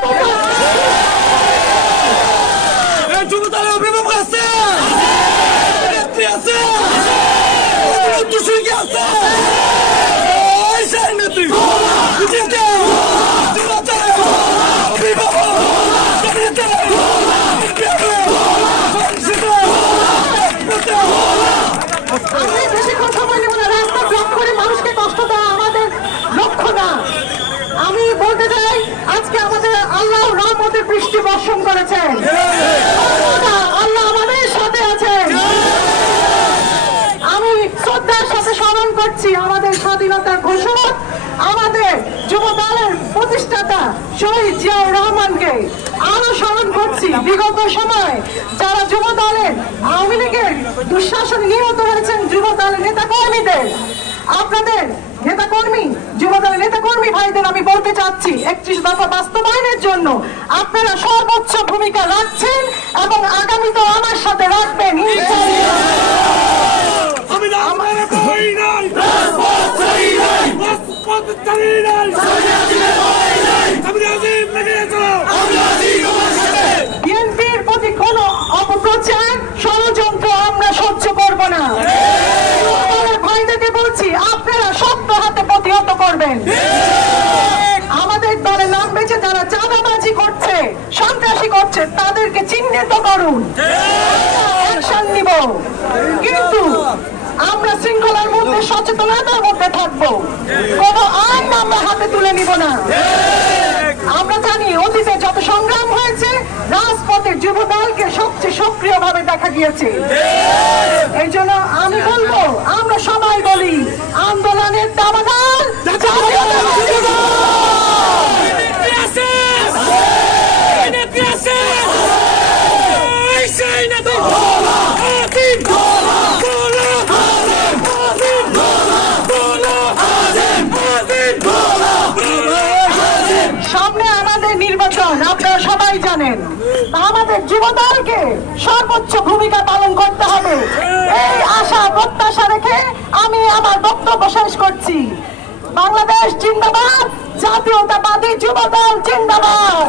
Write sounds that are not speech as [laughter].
এই [laughs] বৃষ্টি বর্ষণ করেছেন আল্লাহ আমাদের সাথে আছেন। আমি শ্রদ্ধার সাথে স্মরণ করছি আমাদের স্বাধীনতার ঘোষক, আমাদের যুব দলের প্রতিষ্ঠাতা শহীদ জিয়াউর রহমানকে আরও স্মরণ করছি। বিগত সময় যারা যুব দলের আওয়ামী লীগের দুঃশাসন নিহত হয়েছেন যুব দলের নেতা কর্মীদের আপনাদের নেতা কর্মী যুব দলের নেতা কর্মী ভাইদের আমি বলতে চাচ্ছি একত্রিশ দফা বাস্তবায়নের জন্য আপনারা সর্বোচ্চ ভূমিকা রাখছেন এবং আগামীতেও আমার সাথে রাখবেন আমি রাজপথ চাই নাই। রাজপথ চাই নাই আমি রাজিব লেগে চলো আমি রাজিব আমার সাথে বিএনপির প্রতি কোন অপপ্রচার ষড়যন্ত্র আমরা সহ্য করব না আমার ভাইদেরকে বলছি আপনারা শক্ত হাতে প্রতিহত করবেন আমাদের দলে নাম বেঁচে যারা চাঁদাবাজি করছে সন্ত্রাসী করছে তাদেরকে চিহ্নিত করুন। অ্যাকশন নিব। কিন্তু আমরা শৃঙ্খলার মধ্যে সচেতনতার মধ্যে থাকব। কোন আইন আমরা হাতে তুলে নিব না। আমরা জানি অতীতে যত সংগ্রাম হয়েছে রাজপথে যুব দলকে সবচেয়ে সক্রিয় ভাবে দেখা গিয়েছে। আপনারা সবাই জানেন। আমাদের যুবদলকে সর্বোচ্চ ভূমিকা পালন করতে হবে। এই আশা, প্রত্যাশা রেখে আমি আমার বক্তব্য শেষ করছি। বাংলাদেশ জিন্দাবাদ, জাতীয়তাবাদী যুবদল জিন্দাবাদ।